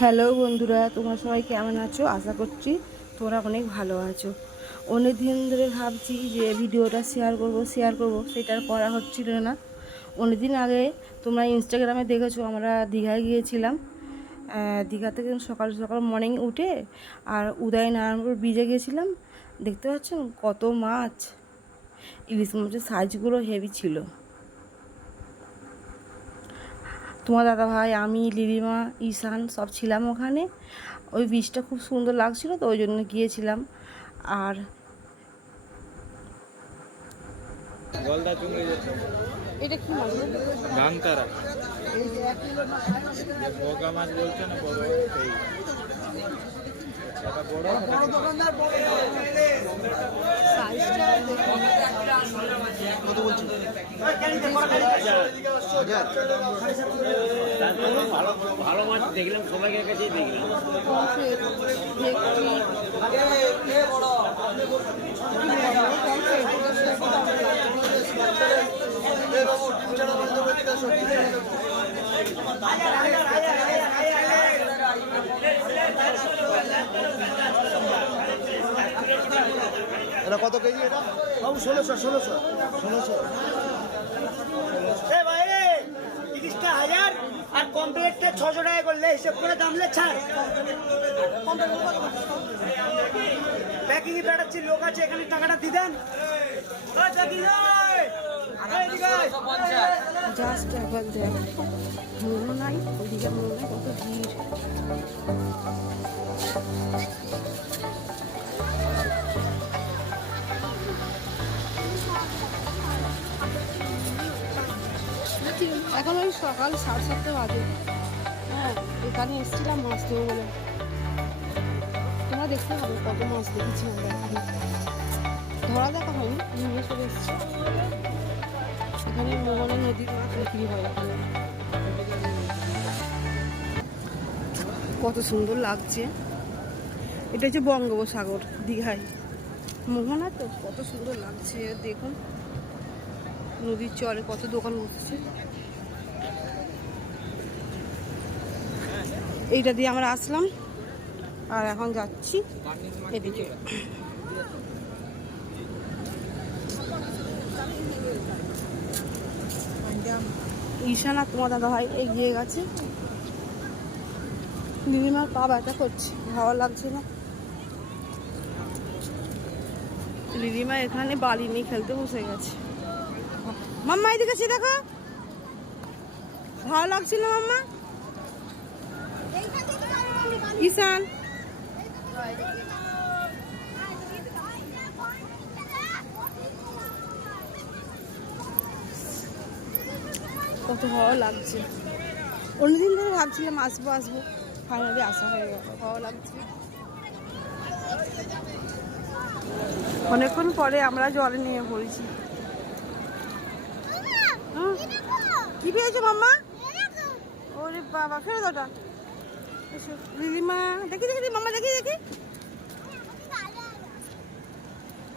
Hello বন্ধুরা, তোমরা সবাই কেমন আছো? আশা করছি তোমরা অনেক ভালো আছো। অনেক দিন ধরে ভাবছি যে ভিডিওটা শেয়ার করব, সেটা আর করা হচ্ছিল না। অনেক দিন আগে তোমরা ইনস্টাগ্রামে দেখেছো আমরা দীঘায় গিয়েছিলাম। দীঘা থেকে সকাল সকাল মর্নিং উঠে আর উদয়নারায়ণপুর ব্রিজে গিয়েছিলাম। দেখতে পাচ্ছেন কত মাছ, ইলিশ মাছের সাইজগুলো হেভি ছিল। তোমার দাদা ভাই, আমি, লিলিমা, ঈশান সব ছিলাম ওখানে। ওই বীজটা খুব সুন্দর লাগছিল, তো ওই জন্য গিয়েছিলাম। আর এটা কি মাছ? ভাঙতারা বগা মাছ বলছে না, বড় সেই সাইজটা দেখুন। কত বলছো? ভালো ভালো মাছ দেখলাম, সবাইকে কাছেই দেখলাম। এটা কত কেজি? এটা বাবু 1600 তিরিশটা 1000 আর কমপ্লিটটা 600 টাকা করলে হিসেব করে দামলে ছাড়। প্যাকিং পাঠাচ্ছি, লোক আছে এখানে, টাকাটা দিয়ে দেন। জাস্ট একবার দেখ, মনে নাই ওদিকে, মনে নাই কত ভিড়। এখন ওই সকাল 7:30 বাজে। হ্যাঁ, এখানে এসেছিলাম মাছ দেবো বলে। তোমরা দেখতে হবে কত মাছ দেখেছি আমরা এখানে। ধরা দেখা হয়নি, নিয়ে চলে এসেছি। এখানে মোহনা নদীর মাছ বিক্রি হয় এখানে। কত সুন্দর লাগছে। এটা হচ্ছে বঙ্গোপসাগর, দীঘায় মোহনা, তো কত সুন্দর লাগছে দেখুন। নদীর চরে কত দোকান বসছে। এইটা দিয়ে আমরা আসলাম আর এখন যাচ্ছি এদিকে। ঈশান আর তোমার দাদা ভাই এগিয়ে গেছে। লিলিমার পা ব্যথা করছে, ভালো লাগছে না। লিলিমা এখানে বালি নিয়ে খেলতে বসে গেছে। মাম্মা এদিকে সে দেখো, ভালো লাগছিল মাম্মা। ঈশান কত ভালো লাগছে। অন্যদিন ধরে ভাবছিলাম আসবো আসবো, ফাইনালি আসা হয়ে গেল, ভালো লাগছে। অনেকক্ষণ পরে আমরা জলে নিয়ে পড়েছি। কি পেয়েছো মাম্মা? ওরে বাবা, ফেরত ওটা। এসো লিলিমা, দেখি দেখি মাম্মা, দেখি দেখি,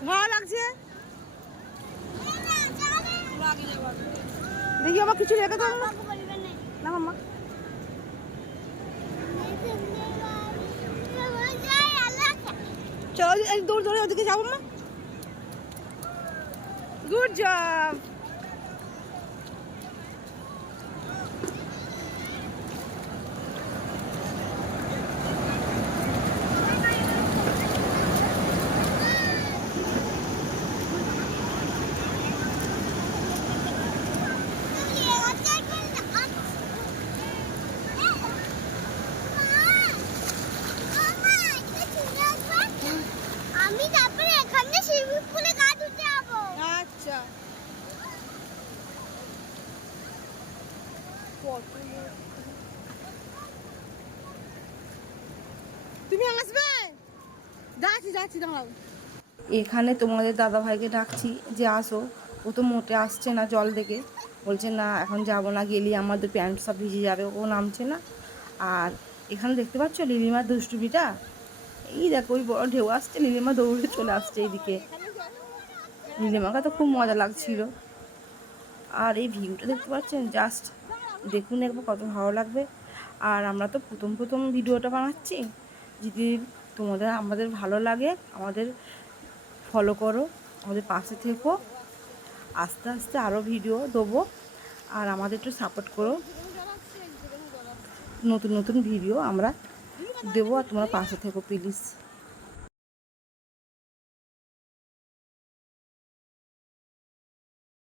ভালো লাগছে। দেখি আমার কিছু রেখে দাও না মাম্মা। চলো দৌড় দৌড়ে ওদিকে যাবো মা। Good job. আমি তারপরে এখানে সুইমিং পুলে গা ধুতে যাবো। আচ্ছা, তুমি আসবে? যাচ্ছি যাচ্ছি, দাঁড়াও। এখানে তোমাদের দাদা ভাইকে ডাকছি যে আসো। ও তো মোটে আসছে না, জল দেখে বলছে না এখন যাব না, গেলি আমাদের প্যান্ট সব ভিজে যাবে। ও নামছে না। আর এখানে দেখতে পাচ্ছ লিলিমার দুষ্টুমিটা, এই দেখো ওই বড় ঢেউ আসছে, লিলিমা দৌড়ে চলে আসছে এইদিকে। লিলিমাকে তো খুব মজা লাগছিল। আর এই ভিউটা দেখতে পাচ্ছেন, জাস্ট দেখুন একবার কত ভালো লাগবে। আর আমরা তো প্রথম প্রথম ভিডিওটা বানাচ্ছি, যদি আমাদের ভালো লাগে আমাদের ফলো করো, আমাদের পাশে থেকো, আস্তে আস্তে আরও ভিডিও দেবো, আর আমাদের একটু সাপোর্ট করো, নতুন নতুন ভিডিও আমরা দেবো, আর তোমরা পাশে থেকো প্লিজ।